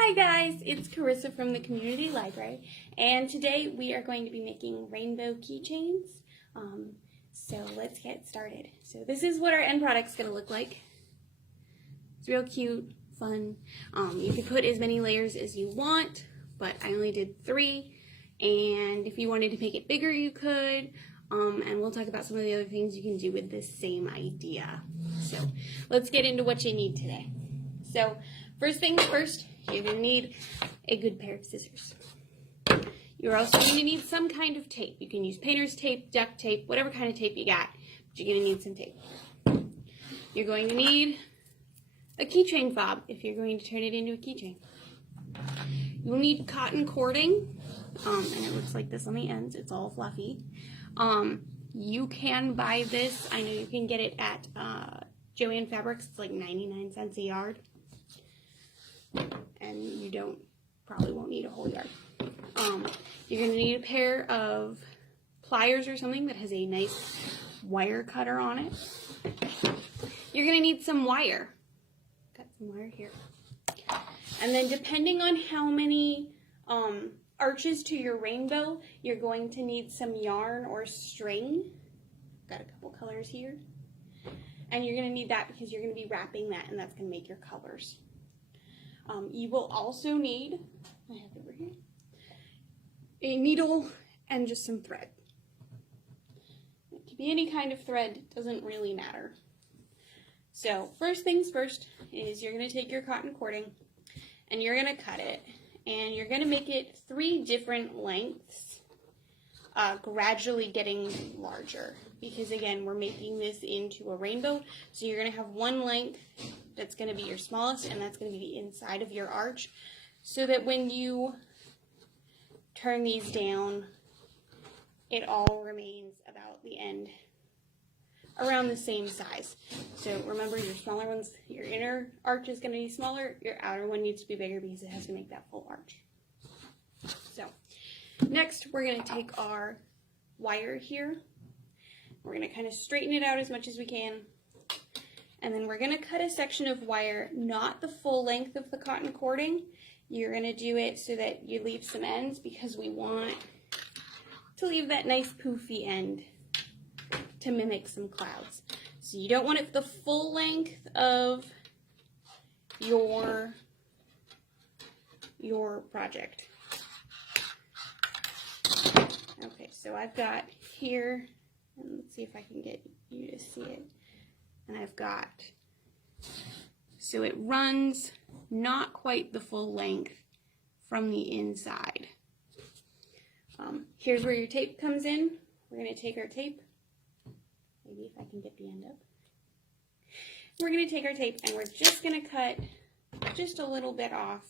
Hi guys, it's Charissa from the Community Library, and today we are going to be making rainbow keychains. So let's get started. So this is what our end product's going to look like. It's real cute, fun. You can put as many layers as you want, but I only did 3. And if you wanted to make it bigger, you could. And we'll talk about some of the other things you can do with this same idea. So let's get into what you need today. So first things first, you're going to need a good pair of scissors. You're also going to need some kind of tape. You can use painter's tape, duct tape, whatever kind of tape you got, but you're going to need some tape. You're going to need a keychain fob if you're going to turn it into a keychain. You'll need cotton cording, and it looks like this on the ends. It's all fluffy. You can buy this. I know you can get it at Joann Fabrics. It's like 99 cents a yard. And you probably won't need a whole yard. You're going to need a pair of pliers or something that has a nice wire cutter on it. You're going to need some wire. Got some wire here. And then depending on how many arches to your rainbow, you're going to need some yarn or string. Got a couple colors here. And you're going to need that because you're going to be wrapping that, and that's going to make your colors. You will also need, I have it over here, a needle and just some thread. It can be any kind of thread, doesn't really matter. So first things first is you're going to take your cotton cording and you're going to cut it, and you're going to make it 3 different lengths, gradually getting larger, because again, we're making this into a rainbow. So you're going to have one length that's going to be your smallest, and that's going to be the inside of your arch, so that when you turn these down, it all remains about the end around the same size. So remember, your smaller ones, your inner arch is going to be smaller, your outer one needs to be bigger because it has to make that full arch. So next, we're going to take our wire here. We're going to kind of straighten it out as much as we can. And then we're going to cut a section of wire, not the full length of the cotton cording. You're going to do it so that you leave some ends, because we want to leave that nice poofy end to mimic some clouds. So you don't want it the full length of your project. Okay, so I've got here, and let's see if I can get you to see it. And I've got, so it runs not quite the full length from the inside. Here's where your tape comes in. We're going to take our tape, maybe if I can get the end up. We're going to take our tape and we're just going to cut just a little bit off.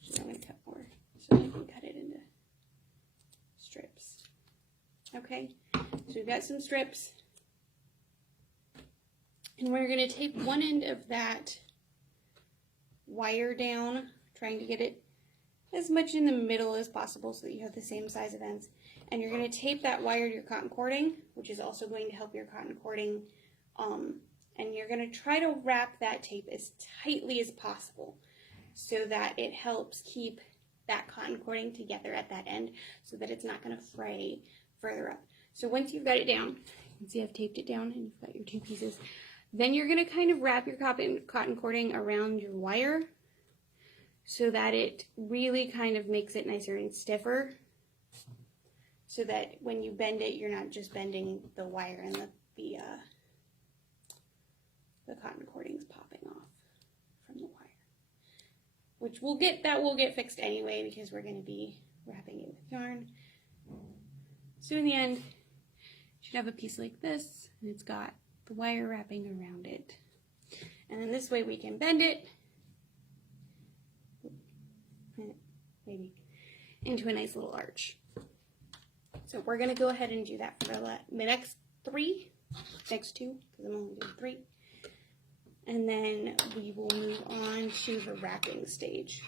Actually, I'm going to cut more so I can cut it into strips. Okay, so we've got some strips. And we're going to tape one end of that wire down, trying to get it as much in the middle as possible so that you have the same size of ends. And you're going to tape that wire to your cotton cording, which is also going to help your cotton cording. And you're going to try to wrap that tape as tightly as possible so that it helps keep that cotton cording together at that end so that it's not going to fray further up. So once you've got it down, you can see I've taped it down and you've got your 2 pieces. Then you're going to kind of wrap your cotton cording around your wire so that it really kind of makes it nicer and stiffer, so that when you bend it, you're not just bending the wire and the cotton cording's popping off from the wire, which will get fixed anyway because we're going to be wrapping it with yarn. So in the end, you should have a piece like this, and it's got the wire wrapping around it. And then this way we can bend it, maybe, into a nice little arch. So we're going to go ahead and do that for the next 2, because I'm only doing 3. And then we will move on to the wrapping stage.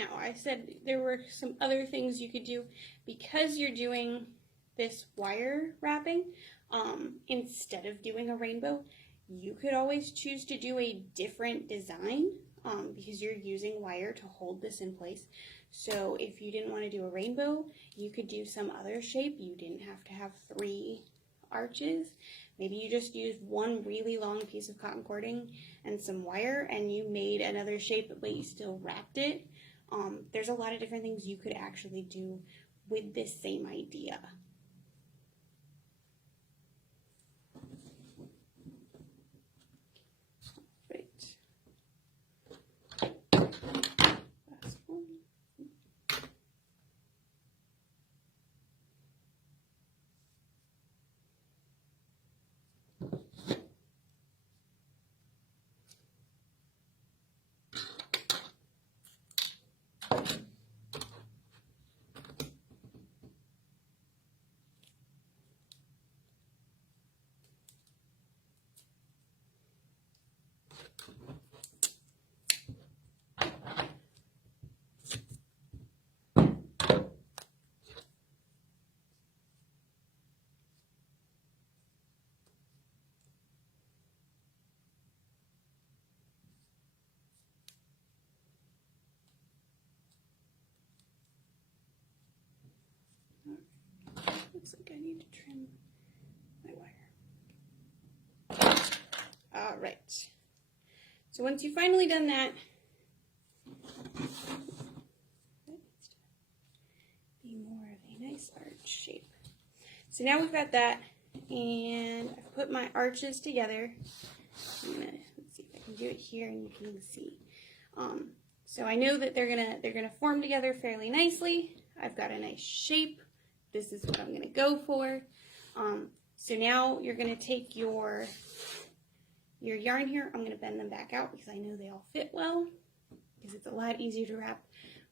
Now, I said there were some other things you could do because you're doing this wire wrapping. Instead of doing a rainbow, you could always choose to do a different design because you're using wire to hold this in place. So if you didn't want to do a rainbow, you could do some other shape. You didn't have to have 3 arches. Maybe you just used one really long piece of cotton cording and some wire and you made another shape, but you still wrapped it. There's a lot of different things you could actually do with this same idea. Looks like I need to trim my wire. All right. So once you've finally done that, be more of a nice arch shape. So now we've got that, and I've put my arches together. I'm gonna let's see if I can do it here, and you can see. So I know that they're gonna form together fairly nicely. I've got a nice shape. This is what I'm going to go for. So now you're going to take your yarn here. I'm going to bend them back out because I know they all fit well, because it's a lot easier to wrap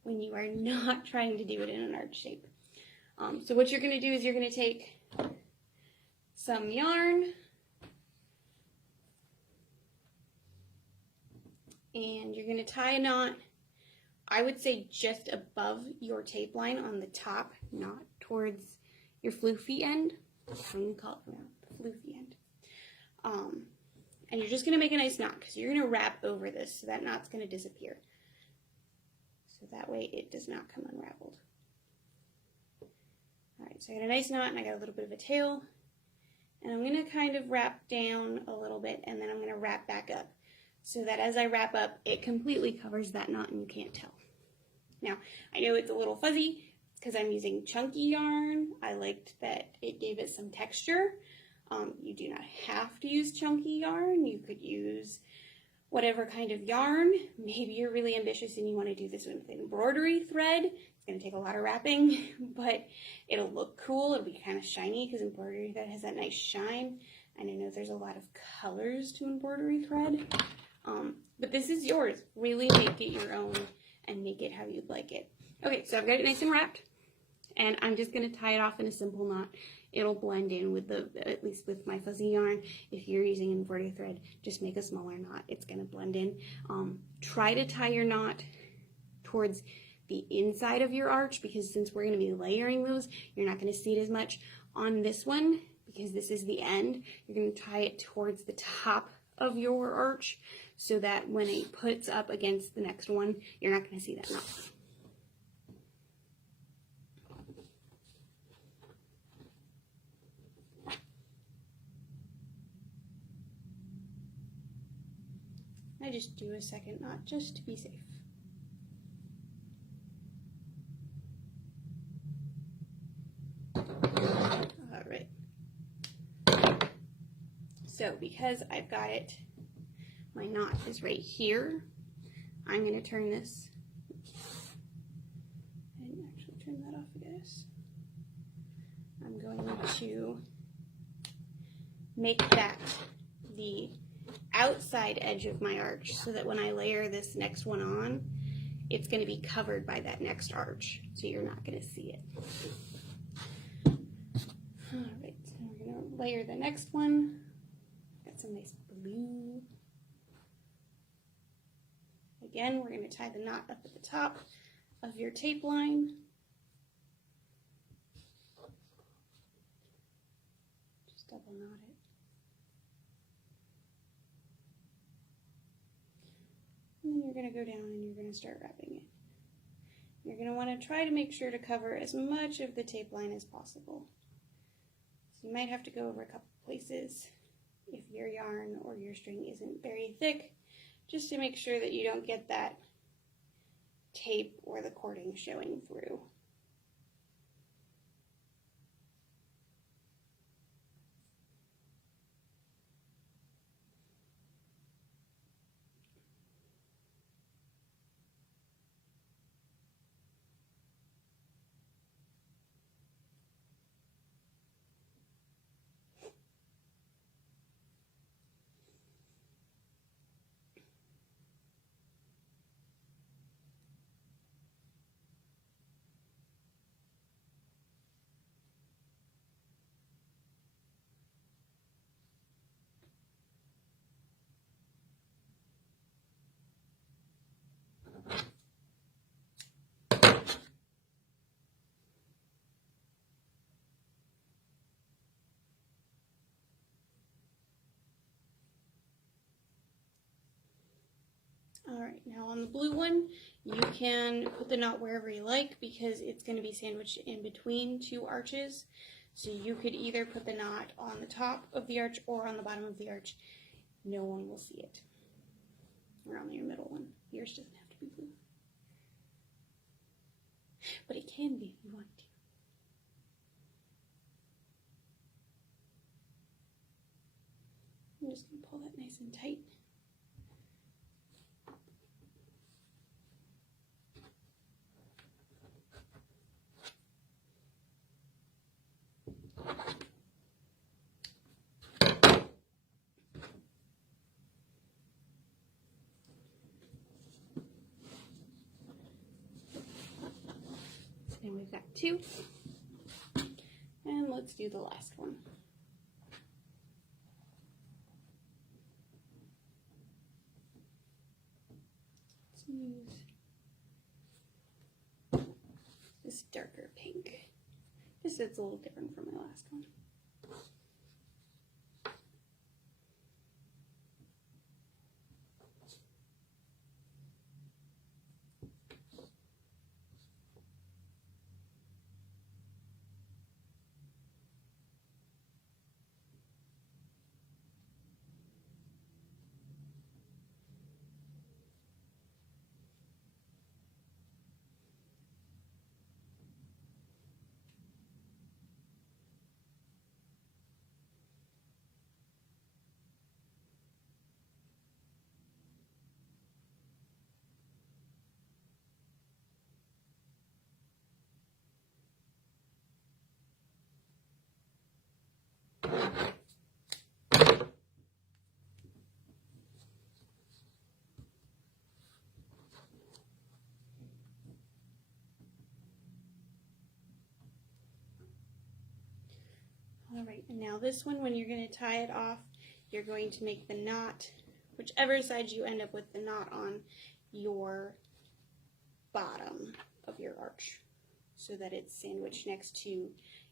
when you are not trying to do it in an arch shape. So what you're going to do is you're going to take some yarn and you're going to tie a knot, I would say just above your tape line on the top, not towards your floofy end. I'm going to call it from now, the floofy end. And you're just going to make a nice knot because you're going to wrap over this, so that knot's going to disappear. So that way it does not come unraveled. Alright, so I got a nice knot and I got a little bit of a tail. And I'm going to kind of wrap down a little bit and then I'm going to wrap back up, so that as I wrap up, it completely covers that knot and you can't tell. Now, I know it's a little fuzzy because I'm using chunky yarn. I liked that it gave it some texture. You do not have to use chunky yarn. You could use whatever kind of yarn. Maybe you're really ambitious and you want to do this with embroidery thread. It's going to take a lot of wrapping, but it'll look cool. It'll be kind of shiny because embroidery thread has that nice shine. And I know there's a lot of colors to embroidery thread. But this is yours. Really make it your own and make it how you'd like it. Okay, so I've got it nice and wrapped, and I'm just going to tie it off in a simple knot. It'll blend in with at least with my fuzzy yarn. If you're using embroidery thread, just make a smaller knot. It's going to blend in. Try to tie your knot towards the inside of your arch, because since we're going to be layering those, you're not going to see it as much. On this one, because this is the end, you're going to tie it towards the top of your arch, so that when it puts up against the next one, you're not going to see that knot. I just do a second knot just to be safe. All right. So because I've got it, my knot is right here, I'm going to turn this. I didn't actually turn that off, I guess. I'm going to make that the outside edge of my arch, so that when I layer this next one on, it's going to be covered by that next arch, so you're not going to see it. Alright, so we're going to layer the next one. Got some nice blue. Again, we're going to tie the knot up at the top. of your tape line. Just double knot it. And then you're going to go down and you're going to start wrapping it. You're going to want to try to make sure to cover as much of the tape line as possible. So you might have to go over a couple places if your yarn or your string isn't very thick, just to make sure that you don't get that tape or the cording showing through. Alright, now on the blue one, you can put the knot wherever you like because it's going to be sandwiched in between two arches. So you could either put the knot on the top of the arch or on the bottom of the arch. No one will see it. Or on your middle one. Yours doesn't have to be blue. But it can be if you want to. I'm just going to pull that nice and tight. And we've got two. And let's do the last one. Let's use this darker pink. Just so it's a little different from my last one. Alright, and now this one, when you're going to tie it off, you're going to make the knot, whichever side you end up with the knot on, your bottom of your arch, so that it's sandwiched next to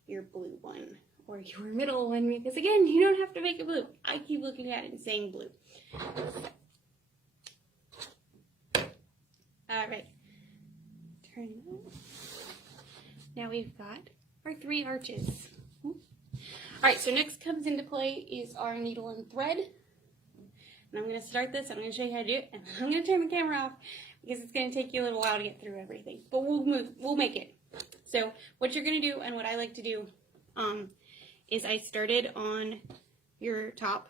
your blue one, or your middle one, because again, you don't have to make it blue. I keep looking at it and saying blue. Alright, turn it on. Now we've got our 3 arches. Alright, so next comes into play is our needle and thread. And I'm going to start this, I'm going to show you how to do it, and I'm going to turn the camera off because it's going to take you a little while to get through everything. But we'll make it. So what you're going to do, and what I like to do, is I started on your top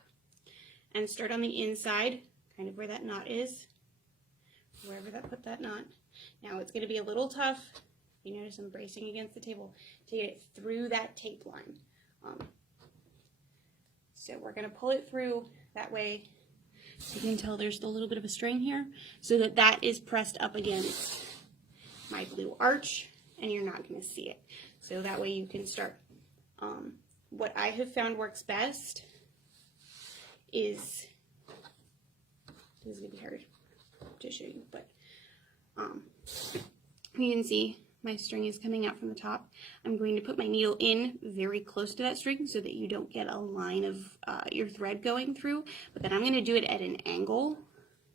and start on the inside, kind of where that knot is, wherever that put that knot. Now it's going to be a little tough. You notice I'm bracing against the table to get it through that tape line. So we're going to pull it through that way. So you can tell there's a little bit of a string here, so that that is pressed up against my blue arch, and you're not going to see it. So that way you can start. What I have found works best is, this is going to be hard to show you, but You can see my string is coming out from the top. I'm going to put my needle in very close to that string so that you don't get a line of your thread going through, but then I'm going to do it at an angle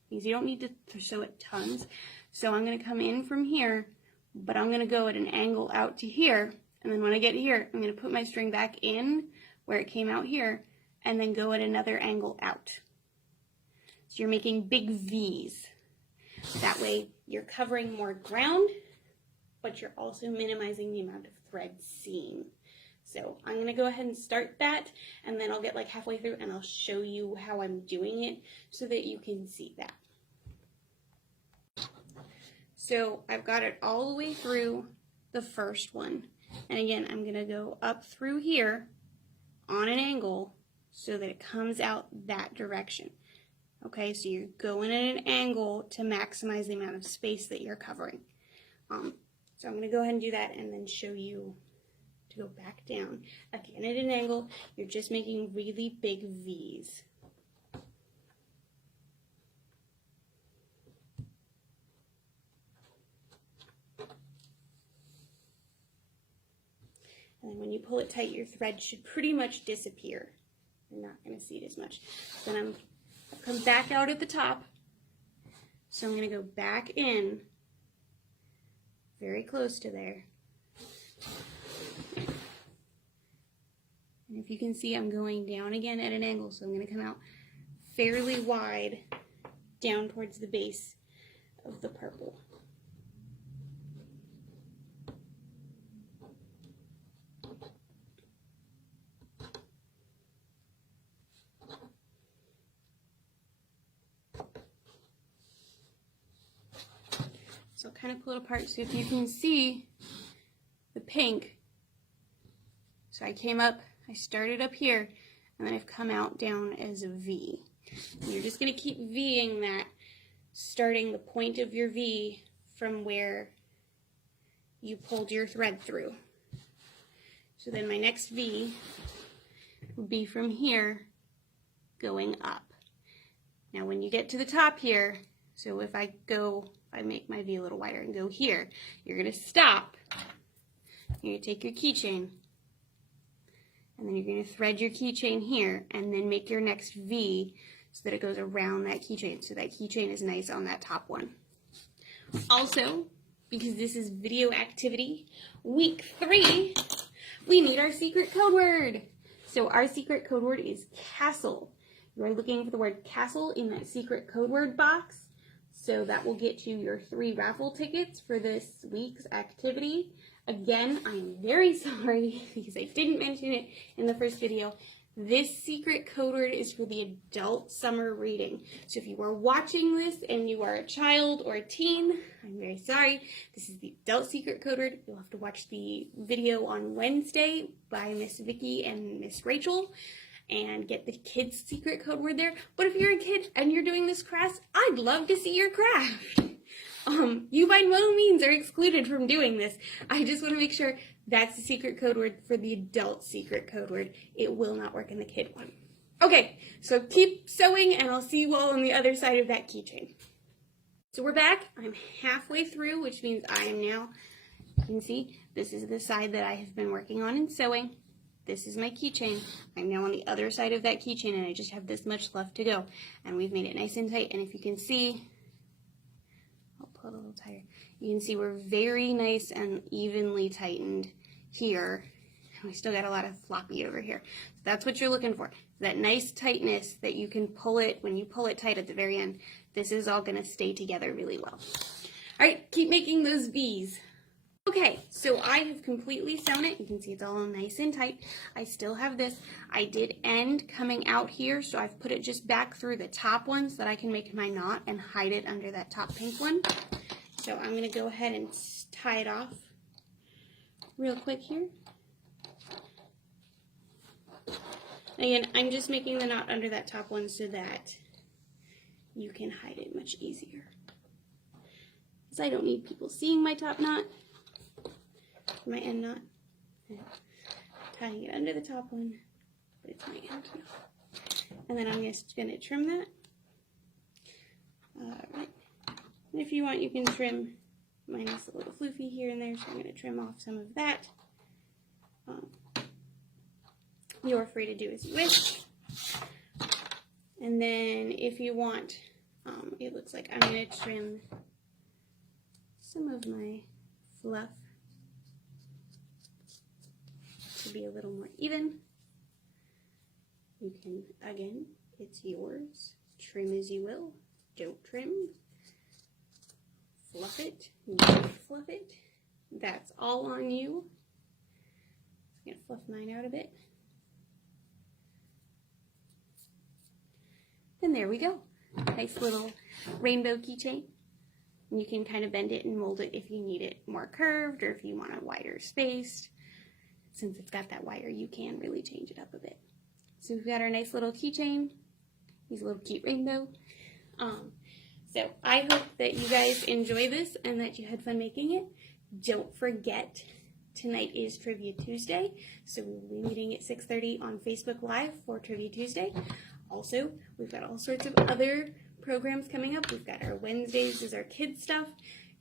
because you don't need to sew it tons. So I'm going to come in from here, but I'm going to go at an angle out to here, and then when I get here, I'm going to put my string back in where it came out here, and then go at another angle out. So you're making big V's. That way you're covering more ground, but you're also minimizing the amount of thread seen. So I'm going to go ahead and start that, and then I'll get like halfway through and I'll show you how I'm doing it so that you can see that. So I've got it all the way through the first one. And again, I'm going to go up through here on an angle so that it comes out that direction. Okay, so you're going at an angle to maximize the amount of space that you're covering. So I'm going to go ahead and do that and then show you to go back down. Again, at an angle, you're just making really big V's. And then when you pull it tight, your thread should pretty much disappear. You're not going to see it as much. Then I'll come back out at the top. So I'm going to go back in very close to there. And if you can see, I'm going down again at an angle, so I'm going to come out fairly wide down towards the base of the purple. So I'll kind of pull it apart so if you can see the pink. So I came up, I started up here, and then I've come out down as a V. And you're just going to keep V'ing that, starting the point of your V from where you pulled your thread through. So then my next V would be from here going up. Now when you get to the top here, so if I make my V a little wider and go here, you're going to stop. You're going to take your keychain, and then you're going to thread your keychain here, and then make your next V so that it goes around that keychain, so that keychain is nice on that top one. Also, because this is video activity week 3, we need our secret code word. So our secret code word is castle. You are looking for the word castle in that secret code word box. So that will get you your 3 raffle tickets for this week's activity. Again, I'm very sorry because I didn't mention it in the first video. This secret code word is for the adult summer reading. So if you are watching this and you are a child or a teen, I'm very sorry. This is the adult secret code word. You'll have to watch the video on Wednesday by Miss Vicky and Miss Rachel and get the kids' secret code word there. But if you're a kid and you're doing this craft, I'd love to see your craft. You by no means are excluded from doing this. I just want to make sure that's the secret code word for the adult secret code word. It will not work in the kid one. Okay, so keep sewing and I'll see you all on the other side of that keychain. So we're back. I'm halfway through, which means I am now, you can see, this is the side that I have been working on and sewing. This is my keychain. I'm now on the other side of that keychain and I just have this much left to go. And we've made it nice and tight, and if you can see, I'll pull it a little tighter. You can see we're very nice and evenly tightened here. And we still got a lot of floppy over here. So that's what you're looking for. That nice tightness that you can pull it, when you pull it tight at the very end, this is all gonna stay together really well. All right, keep making those V's. Okay, so I have completely sewn it. You can see it's all nice and tight. I still have this. I did end coming out here, so I've put it just back through the top one so that I can make my knot and hide it under that top pink one. So I'm going to go ahead and tie it off real quick here. Again, I'm just making the knot under that top one so that you can hide it much easier. Because I don't need people seeing my top knot. My end knot, tying it under the top one, but it's my end knot. And then I'm just going to trim that. Alright. And if you want, you can trim Mine is a little floofy here and there, so I'm going to trim off some of that. You're free to do as you wish. And then if you want, it looks like I'm going to trim some of my fluff to be a little more even. You can, again, it's yours. Trim as you will. Don't trim. Fluff it. Don't fluff it. That's all on you. I'm going to fluff mine out a bit. And there we go. Nice little rainbow keychain. You can kind of bend it and mold it if you need it more curved or if you want a wider spaced. Since it's got that wire, you can really change it up a bit. So we've got our nice little keychain. He's a little cute rainbow. So I hope that you guys enjoy this and that you had fun making it. Don't forget, tonight is Trivia Tuesday, so we'll be meeting at 6:30 on Facebook Live for Trivia Tuesday. Also, we've got all sorts of other programs coming up. We've got our Wednesdays is our kids stuff.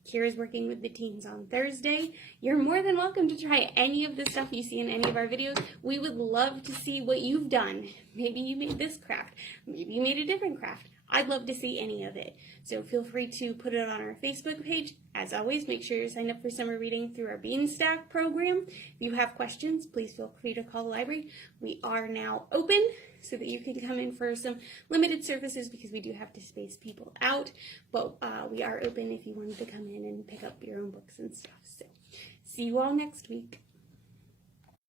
Kira's working with the teens on Thursday. You're more than welcome to try any of the stuff you see in any of our videos. We would love to see what you've done. Maybe you made this craft. Maybe you made a different craft. I'd love to see any of it. So feel free to put it on our Facebook page. As always, make sure you sign up for summer reading through our Beanstack program. If you have questions, please feel free to call the library. We are now open so that you can come in for some limited services because we do have to space people out. But we are open if you wanted to come in and pick up your own books and stuff. So see you all next week.